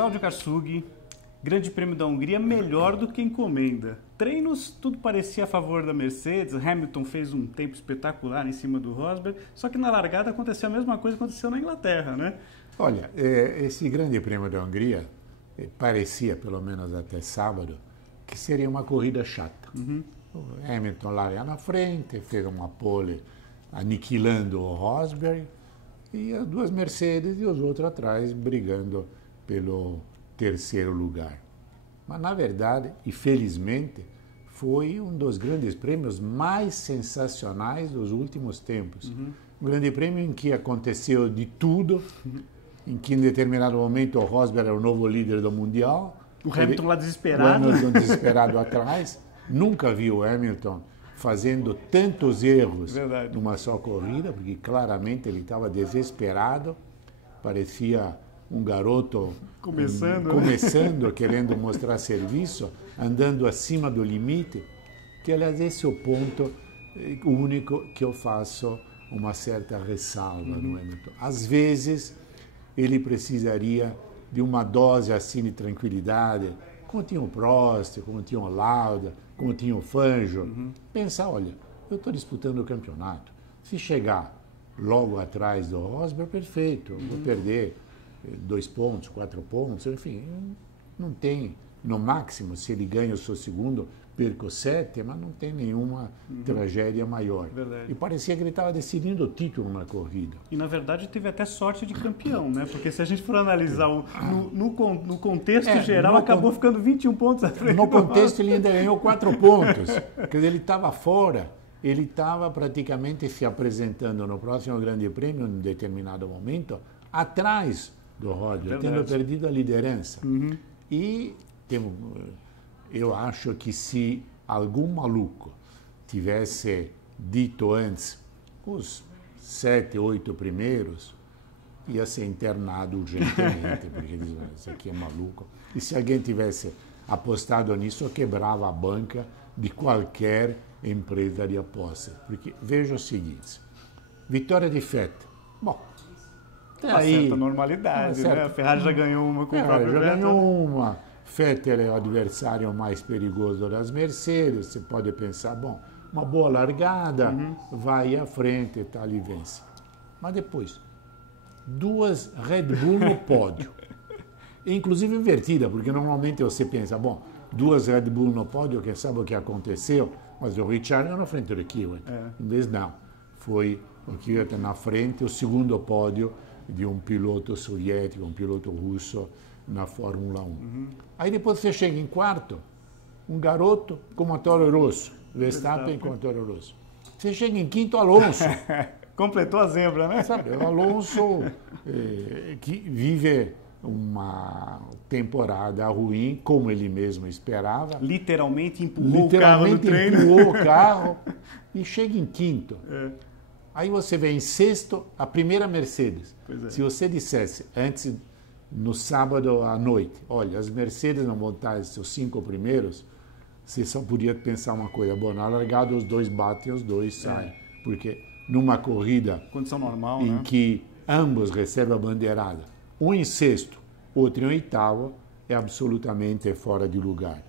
Cláudio Karsug, Grande Prêmio da Hungria, melhor do que encomenda. Treinos, tudo parecia a favor da Mercedes, Hamilton fez um tempo espetacular em cima do Rosberg, só que na largada aconteceu a mesma coisa que aconteceu na Inglaterra, né? Olha, esse Grande Prêmio da Hungria parecia, pelo menos até sábado, que seria uma corrida chata. O Hamilton lá na frente, fez uma pole aniquilando o Rosberg, e as duas Mercedes e os outros atrás brigando pelo terceiro lugar. Mas, na verdade, e felizmente, foi um dos grandes prêmios mais sensacionais dos últimos tempos. Um grande prêmio em que aconteceu de tudo, em que em determinado momento o Rosberg era o novo líder do Mundial. O Hamilton lá desesperado. O Hamilton desesperado atrás. Nunca vi o Hamilton fazendo tantos erros numa só corrida, porque claramente ele estava desesperado, parecia um garoto começando querendo mostrar serviço, andando acima do limite, que aliás esse é o ponto único que eu faço uma certa ressalva no Hamilton. Às vezes ele precisaria de uma dose assim de tranquilidade, como tinha o Prost, como tinha o Lauda, como tinha o Fangio, pensar, olha, eu estou disputando o campeonato, se chegar logo atrás do Rosberg, perfeito, eu vou perder 2 pontos, 4 pontos, enfim, não tem, no máximo, se ele ganha o seu segundo, perco 7, mas não tem nenhuma tragédia maior. Verdade. E parecia que ele estava decidindo o título na corrida. E, na verdade, teve até sorte de campeão, né? Porque se a gente for analisar no contexto geral, acabou ficando 21 pontos à frente. No contexto, ele ainda ganhou 4 pontos. Quer dizer, ele estava fora, ele estava praticamente se apresentando no próximo Grande Prêmio, em determinado momento, atrás do Rosberg, tendo perdido a liderança. E eu acho que se algum maluco tivesse dito antes os 7, 8 primeiros, ia ser internado urgentemente, porque isso aqui é maluco. E se alguém tivesse apostado nisso, eu quebrava a banca de qualquer empresa de aposta. Porque veja o seguinte, vitória de Vettel. Bom, tem uma certa normalidade, né? A Ferrari já ganhou uma com o próprio Vettel. Já ganhou uma. Vettel é o adversário mais perigoso das Mercedes. Você pode pensar, bom, uma boa largada, vai à frente e tal, e vence. Mas depois, 2 Red Bull no pódio. Inclusive invertida, porque normalmente você pensa, bom, 2 Red Bull no pódio, quem sabe o que aconteceu, mas o Ricciardo na frente do Kiewit. Em vez não, foi o Kiewit na frente, o segundo pódio de um piloto soviético, um piloto russo na Fórmula 1. Aí depois você chega em quarto, um garoto como a Toro Rosso, Verstappen com a Toro Rosso. Você chega em quinto, Alonso. Completou a zebra, né? Sabe, o Alonso que vive uma temporada ruim, como ele mesmo esperava. Literalmente empurrou o carro no treino. Empurrou o carro e chega em quinto. Aí você vê em sexto a primeira Mercedes. Se você dissesse antes, no sábado à noite, olha, as Mercedes não vão estar os 5 primeiros, você só podia pensar uma coisa, bom, na largada os 2 batem, os 2 saem. Porque numa corrida condição normal, em que ambos recebem a bandeirada, um em sexto, outro em oitavo, é absolutamente fora de lugar.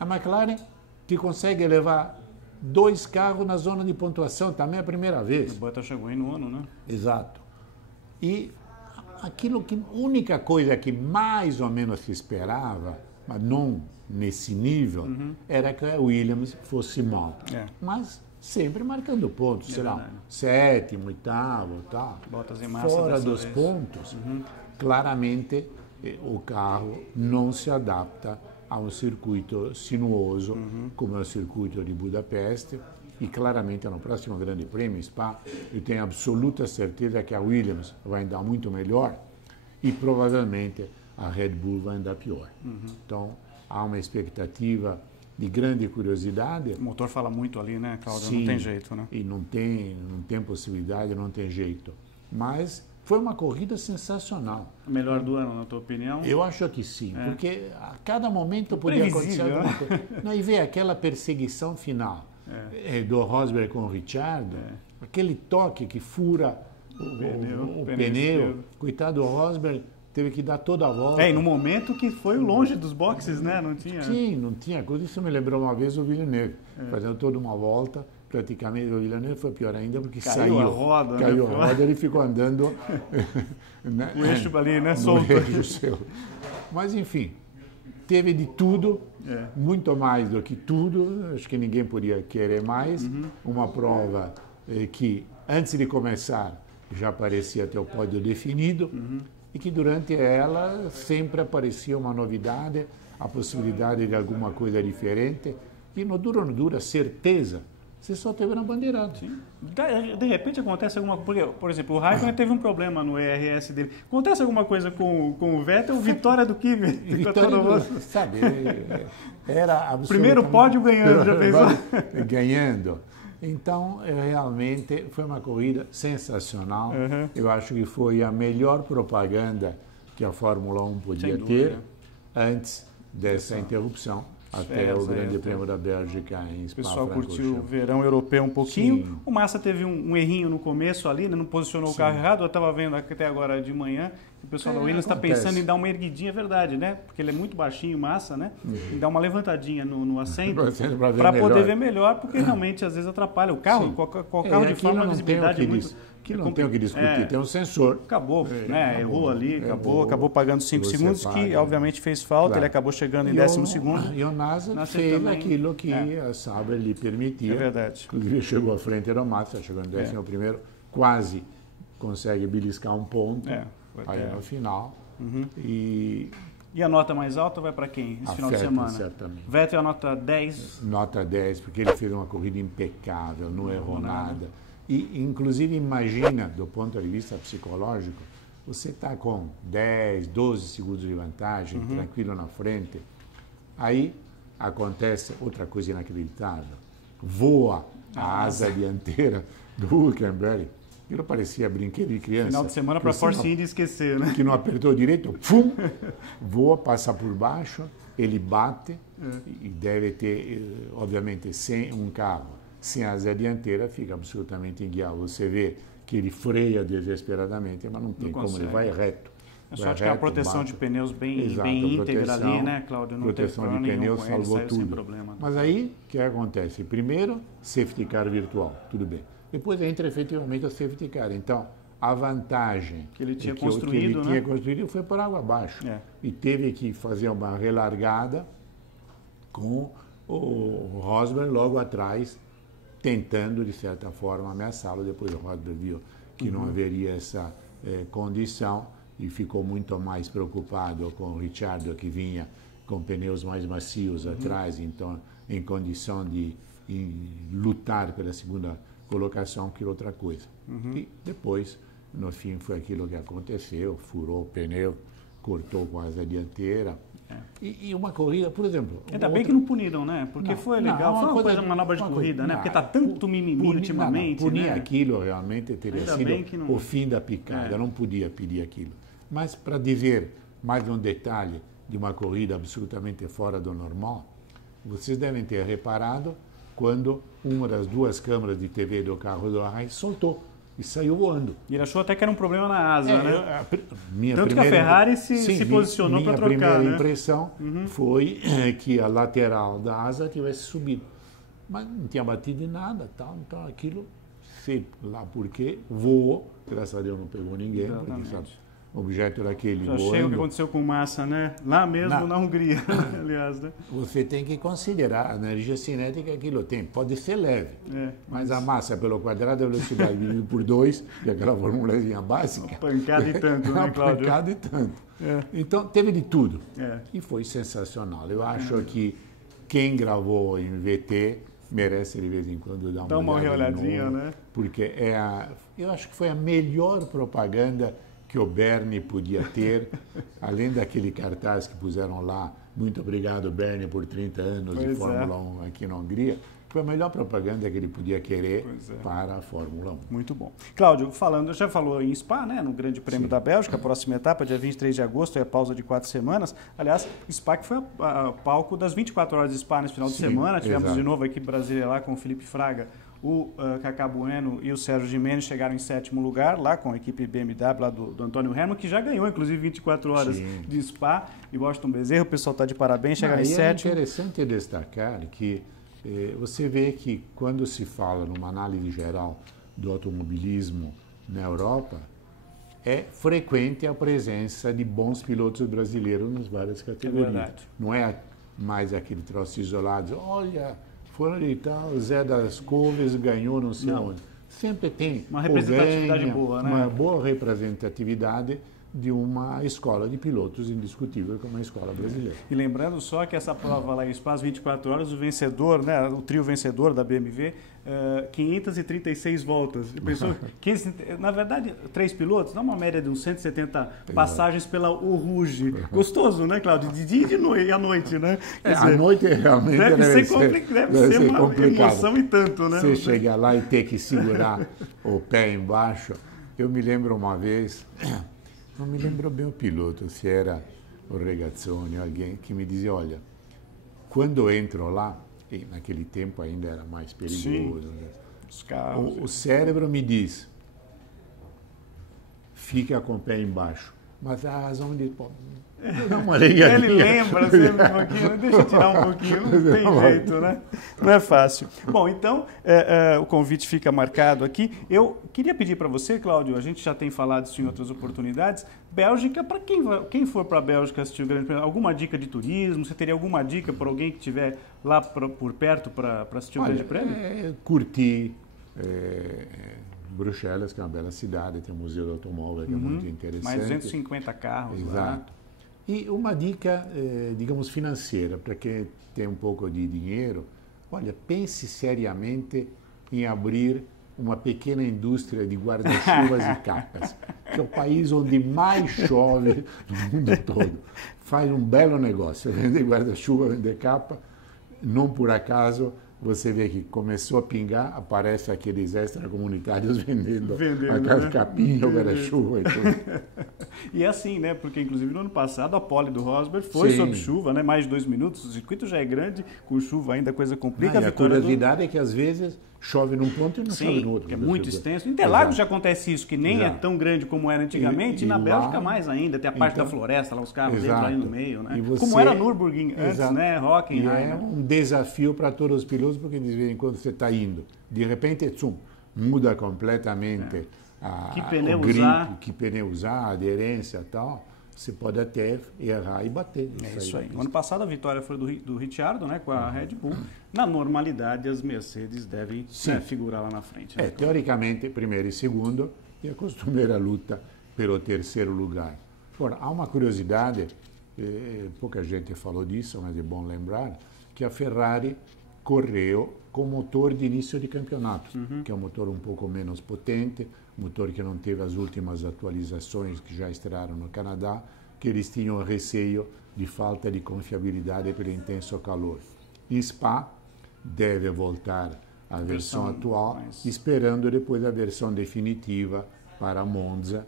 A McLaren, que consegue levar 2 carros na zona de pontuação, também é a primeira vez. O Bottas chegou aí no ano, né? Exato. E aquilo que, a única coisa que mais ou menos se esperava, mas não nesse nível, era que a Williams fosse mal. Mas sempre marcando pontos, sei lá, 7º, 8º, tal. Bottas em massa fora dos vez. pontos, claramente o carro não se adapta a um circuito sinuoso, como é o circuito de Budapeste, e claramente no próximo Grande Prêmio, Spa, eu tenho absoluta certeza que a Williams vai andar muito melhor e provavelmente a Red Bull vai andar pior. Então, há uma expectativa de grande curiosidade. O motor fala muito ali, né, Cláudio? Sim, não tem jeito, né? E não tem possibilidade, não tem jeito. Mas foi uma corrida sensacional. O melhor do ano, na tua opinião? Eu acho que sim, porque a cada momento podia acontecer alguma coisa. Não, e ver aquela perseguição final do Rosberg com o Ricciardo, aquele toque que fura o pneu. Coitado do Rosberg, teve que dar toda a volta. E no momento que foi longe dos boxes, né? Não tinha... Sim, não tinha coisa. Isso me lembrou uma vez o Villeneuve, fazendo toda uma volta. Praticamente o Villeneuve foi pior ainda porque caiu a roda. Caiu a roda, ele ficou andando... o eixo ali, né? Solto. Mas, enfim, teve de tudo, muito mais do que tudo. Acho que ninguém podia querer mais. Uma prova que, antes de começar, já parecia ter o pódio definido e que durante ela sempre aparecia uma novidade, a possibilidade de alguma coisa diferente, que não dura, certeza. Você só teve na bandeirada. De repente acontece alguma coisa. Por exemplo, o Raikkonen teve um problema no ERS dele. Acontece alguma coisa com o Vettel, vitória do Kimi. Sabe, era absolutamente... Primeiro pódio ganhando, já pensou? Ganhando. Então, realmente foi uma corrida sensacional. Eu acho que foi a melhor propaganda que a Fórmula 1 podia ter antes dessa interrupção. Até o Grande Prêmio da Bélgica em Spa-Francorchamps. O pessoal curtiu o verão europeu um pouquinho. Sim. O Massa teve um errinho no começo ali, né? Não posicionou o carro errado. Eu estava vendo até agora de manhã que o pessoal da Williams está pensando em dar uma erguidinha, é verdade, né? Porque ele é muito baixinho, Massa, né? E dar uma levantadinha no assento para poder ver melhor, porque realmente às vezes atrapalha o carro. Qual carro de Fórmula a visibilidade muito... Que não tem o que discutir, tem um sensor. Acabou, né? Errou ali, acabou pagando 5 segundos, que obviamente fez falta, ele acabou chegando em 10º. E o NASA fez aquilo que a Sauber lhe permitia. É verdade. Inclusive chegou à frente do Massa, chegou em 11º, quase consegue beliscar um ponto, aí no final. E a nota mais alta vai para quem esse final de semana? Certamente. Vettel a nota 10? Nota 10, porque ele fez uma corrida impecável, não errou nada. E, inclusive, imagina, do ponto de vista psicológico, você está com 10, 12 segundos de vantagem, tranquilo na frente. Aí acontece outra coisa inacreditável. Voa a asa dianteira do Hülkenberg. Aquilo parecia brinquedo de criança. Final de semana para a Force India esquecer, né? Que não apertou direito, pum, voa, passa por baixo, ele bate e deve ter, obviamente, sem um carro. Sem a asa dianteira, fica absolutamente inguiável. Você vê que ele freia desesperadamente, mas não tem como, ele vai reto. É só que a proteção de pneus bem íntegra ali, né, Cláudio? Não proteção de pneus salvou tudo. Sem problema. Mas aí, o que acontece? Primeiro, safety car virtual, tudo bem. Depois entra efetivamente o safety car. Então, a vantagem que ele tinha construído foi por água abaixo. E teve que fazer uma relargada com o Rosberg logo atrás, tentando, de certa forma, ameaçá-lo. Depois o Rosberg viu que não haveria essa condição e ficou muito mais preocupado com o Ricciardo, que vinha com pneus mais macios atrás, então em condição de lutar pela segunda colocação que outra coisa. E depois, no fim, foi aquilo que aconteceu, furou o pneu, cortou com a asa dianteira. E uma corrida, por exemplo... Ainda bem que não puniram, né? Porque foi legal, foi uma manobra de corrida, né? Porque está tanto mimimi ultimamente, punir aquilo realmente teria sido o fim da picada, não podia pedir aquilo. Mas para dizer mais um detalhe de uma corrida absolutamente fora do normal, vocês devem ter reparado quando uma das duas câmeras de TV do carro do Arraes soltou e saiu voando. E ele achou até que era um problema na asa, né? Tanto que a Ferrari se posicionou para trocar, minha primeira impressão foi que a lateral da asa tivesse subido. Mas não tinha batido em nada, tal. Então aquilo, sei lá porque, voou. Graças a Deus não pegou ninguém, porque sabe, o objeto daquele voando. Achei o que aconteceu com Massa, né? Lá mesmo na Hungria, aliás, né? Você tem que considerar a energia cinética que aquilo tem. Pode ser leve, mas a massa pelo quadrado da velocidade dividido por 2, que é aquela formulazinha básica. Uma pancada e tanto, né, Cláudio? Uma pancada e tanto. Então, teve de tudo. E foi sensacional. Eu acho que quem gravou em VT merece de vez em quando dar uma olhadinha, né? Porque eu acho que foi a melhor propaganda que o Bernie podia ter, além daquele cartaz que puseram lá, muito obrigado, Bernie, por 30 anos de Fórmula 1 aqui na Hungria, foi a melhor propaganda que ele podia querer para a Fórmula 1. Muito bom. Cláudio, já falou em Spa, né, no Grande Prêmio da Bélgica, a próxima etapa, dia 23 de agosto, é a pausa de 4 semanas. Aliás, Spa que foi o palco das 24 horas de Spa nesse final de semana. Tivemos de novo a equipe brasileira lá com o Felipe Fraga, o Kaká Bueno e o Sérgio Giménez chegaram em 7º lugar, lá com a equipe BMW lá do Antônio Hermann, que já ganhou, inclusive, 24 horas de Spa, e Washington Bezerra, o pessoal está de parabéns, chegaram em 7º. É interessante destacar que você vê que quando se fala numa análise geral do automobilismo na Europa, é frequente a presença de bons pilotos brasileiros nas várias categorias. É verdade. Não é mais aquele troço isolado, olha, fulano de tal, Zé das Couves ganhou não sei onde. Sempre tem uma representatividade boa, né? Uma boa representatividade de uma escola de pilotos indiscutível como a escola brasileira. E lembrando só que essa prova lá em Spa, 24 horas, o vencedor, né, o trio vencedor da BMW, 536 voltas. Pensou, na verdade, 3 pilotos, dá uma média de uns 170 passagens pela Rouge. Gostoso, né, Cláudio? De dia e de noite, à noite, né? Quer dizer, a noite realmente deve ser uma complicado. Emoção e tanto, né? Você chegar lá e ter que segurar o pé embaixo. Eu me lembro uma vez... Não me lembro bem o piloto, se era o Regazzoni, alguém que me dizia, olha, quando eu entro lá, e naquele tempo ainda era mais perigoso, né? Os carros, o cérebro me diz, fica com o pé embaixo. Mas a razão de... Dá uma ligadinha. Ele lembra sempre um pouquinho, deixa eu tirar um pouquinho, não tem jeito, né? Não é fácil. Bom, então, o convite fica marcado aqui. Eu queria pedir para você, Cláudio, a gente já tem falado isso em outras oportunidades, Bélgica, para quem for para a Bélgica assistir o Grande Prêmio, alguma dica de turismo? Você teria alguma dica para alguém que estiver lá por perto para assistir o Grande Prêmio? Curtir Bruxelas, que é uma bela cidade, tem o Museu do Automóvel, que é muito interessante. Mais 250 carros. Exato. Lá. E uma dica, digamos, financeira, para quem tem um pouco de dinheiro, olha, pense seriamente em abrir uma pequena indústria de guarda-chuvas e capas, que é o país onde mais chove no mundo todo. Faz um belo negócio, vender guarda-chuva, vender capa, não por acaso. Você vê que começou a pingar, aparece aqueles extracomunitários vendendo a capinha, o guarda-chuva e tudo. E é assim, né? Porque, inclusive, no ano passado, a pole do Rosberg foi sob chuva, né? Mais de 2 minutos. O circuito já é grande, com chuva ainda a coisa complica. A curiosidade é que, às vezes, chove num ponto e não chove no outro. É muito extenso. Em Interlagos já acontece isso, que nem é tão grande como era antigamente, e na Bélgica mais ainda. Tem a parte da floresta, lá os carros dentro, ali no meio, né? Como era Nürburgring antes, né? Hockenheim. É um desafio para todos os pilotos, porque eles veem quando você está indo. De repente, muda completamente o grip, que pneu usar, a aderência e tal. Você pode até errar e bater. Isso aí. No ano passado a vitória foi do Ricciardo, né, com a Red Bull. Na normalidade, as Mercedes devem figurar lá na frente. Né? Teoricamente, primeiro e segundo, e a costumeira luta pelo terceiro lugar. Agora, há uma curiosidade, pouca gente falou disso, mas é bom lembrar, que a Ferrari correu com motor de início de campeonato, que é um motor um pouco menos potente, motor que não teve as últimas atualizações que já estrearam no Canadá, que eles tinham receio de falta de confiabilidade pelo intenso calor. Em Spa, deve voltar à versão atual, esperando depois a versão definitiva para Monza,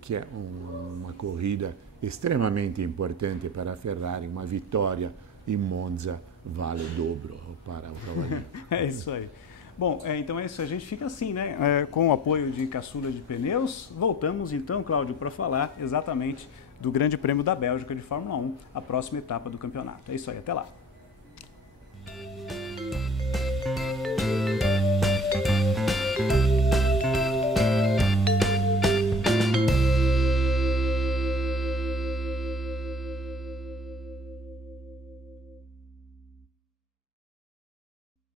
que é uma corrida extremamente importante para a Ferrari, uma vitória em Monza vale o dobro para o cavaleiro. É isso aí. Bom, então é isso, a gente fica assim, né? Com o apoio de Caçula de Pneus. Voltamos então, Cláudio, para falar exatamente do Grande Prêmio da Bélgica de Fórmula 1, a próxima etapa do campeonato. É isso aí, até lá.